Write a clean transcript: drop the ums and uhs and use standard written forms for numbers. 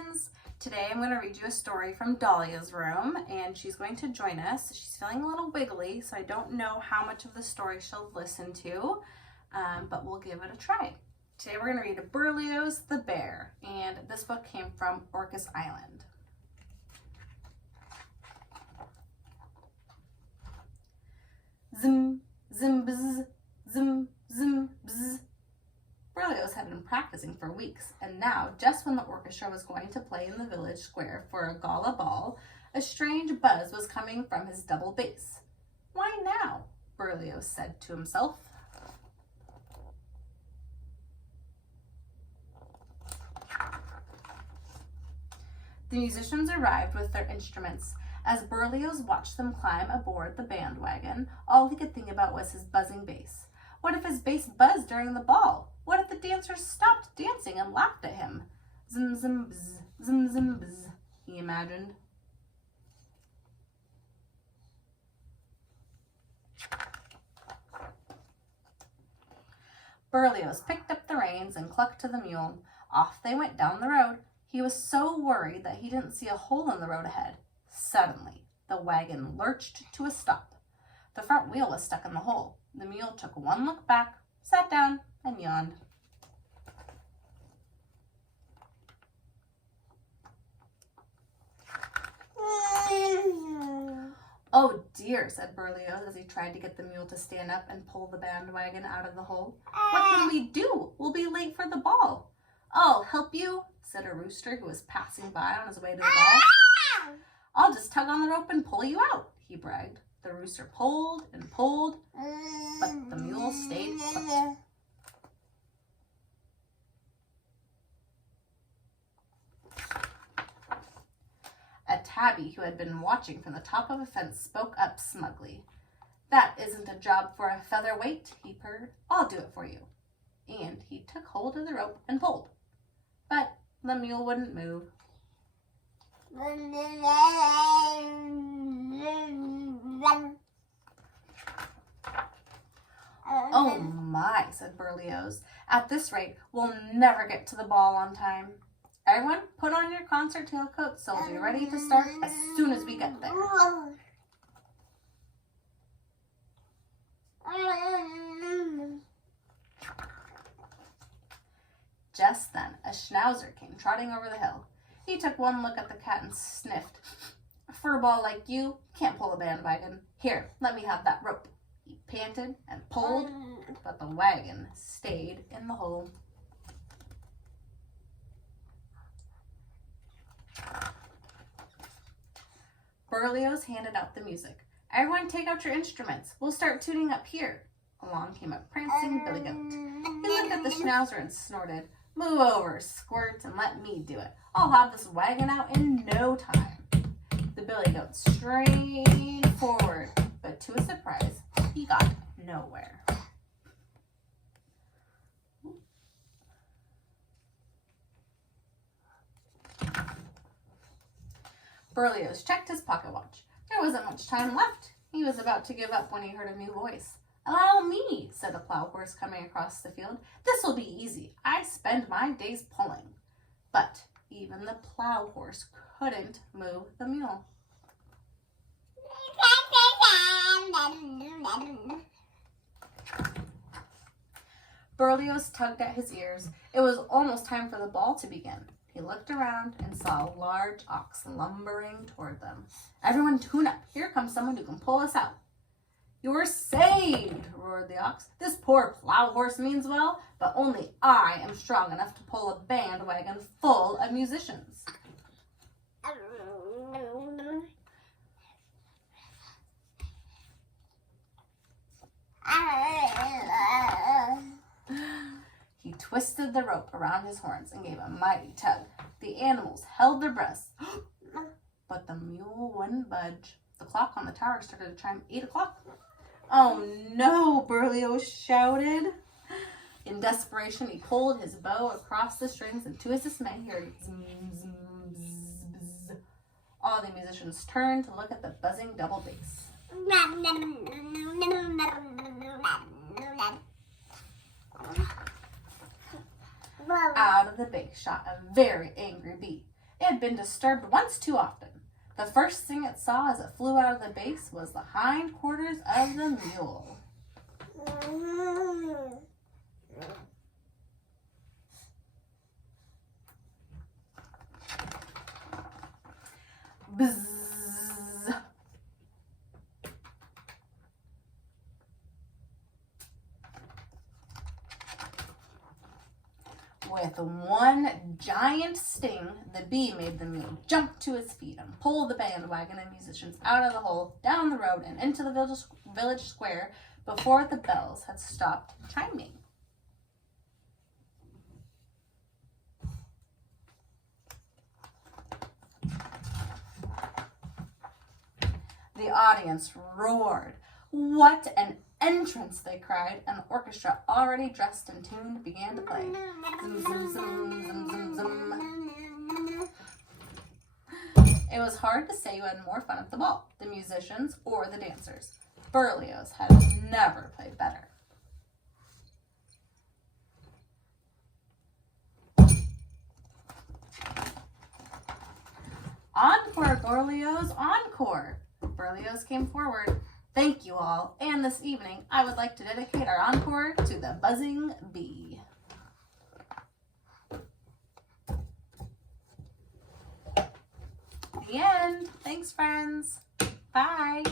friends! Today I'm going to read you a story from Dahlia's room, and she's going to join us. She's feeling a little wiggly, so I don't know how much of the story she'll listen to, but we'll give it a try. Today we're going to read Berlioz The Bear, and this book came from Orcas Island. Zim, zim, bzz, zim, zim, bzz. Berlioz had been practicing for weeks, and now, just when the orchestra was going to play in the village square for a gala ball, a strange buzz was coming from his double bass. "Why now?" Berlioz said to himself. The musicians arrived with their instruments. As Berlioz watched them climb aboard the bandwagon, all he could think about was his buzzing bass. What if his bass buzzed during the ball? What if the dancers stopped dancing and laughed at him? Zim, zim, bzz, zim, zim, bzz, he imagined. Berlioz picked up the reins and clucked to the mule. Off they went down the road. He was so worried that he didn't see a hole in the road ahead. Suddenly, the wagon lurched to a stop. The front wheel was stuck in the hole. The mule took one look back, sat down, and yawned. "Oh dear," said Berlioz as he tried to get the mule to stand up and pull the bandwagon out of the hole. "What can we do? We'll be late for the ball." "I'll help you," said a rooster who was passing by on his way to the ball. "I'll just tug on the rope and pull you out," he bragged. The rooster pulled and pulled, but the mule stayed put. A tabby who had been watching from the top of a fence spoke up smugly. "That isn't a job for a featherweight," he purred. "I'll do it for you." And he took hold of the rope and pulled. But the mule wouldn't move. "Oh my," said Berlioz. "At this rate, we'll never get to the ball on time. Everyone, put on your concert tailcoats so we'll be ready to start as soon as we get there." Just then, a schnauzer came trotting over the hill. He took one look at the cat and sniffed. "A furball like you can't pull a bandwagon. Here, let me have that rope." He panted and pulled, but the wagon stayed in the hole. Berlioz handed out the music. "Everyone take out your instruments. We'll start tuning up here." Along came a prancing billy goat. He looked at the schnauzer and snorted. "Move over, Squirt, and let me do it. I'll have this wagon out in no time." The billy goat strained forward, but to his surprise, he got nowhere. Berlioz checked his pocket watch. There wasn't much time left. He was about to give up when he heard a new voice. "Allow me," said a plow horse coming across the field. "This'll be easy. I spend my days pulling." But even the plow horse couldn't move the mule. Berlioz tugged at his ears. It was almost time for the ball to begin. He looked around and saw a large ox lumbering toward them. "Everyone tune up. Here comes someone who can pull us out." "You're saved," roared the ox. "This poor plow horse means well, but only I am strong enough to pull a bandwagon full of musicians." He twisted the rope around his horns and gave a mighty tug. The animals held their breaths, but the mule wouldn't budge. The clock on the tower started to chime 8 o'clock. "Oh no," Berlioz shouted. In desperation, he pulled his bow across the strings, and to his dismay, he heard zim, zim, bzz, bzz. All the musicians turned to look at the buzzing double bass. Out of the base shot a very angry bee. It had been disturbed once too often. The first thing it saw as it flew out of the base was the hindquarters of the mule. Bzzz. With one giant sting, the bee made the mule jump to his feet and pull the bandwagon and musicians out of the hole, down the road, and into the village square before the bells had stopped chiming. The audience roared. "What an entrance!" they cried, and the orchestra, already dressed and tuned, began to play. Zum, zum, zum, zum, zum, zum. It was hard to say who had more fun at the ball, the musicians or the dancers. Berlioz had never played better. Encore, Berlioz, encore! Berlioz came forward. "Thank you all, and this evening I would like to dedicate our encore to the buzzing bee." The end. Thanks, friends. Bye.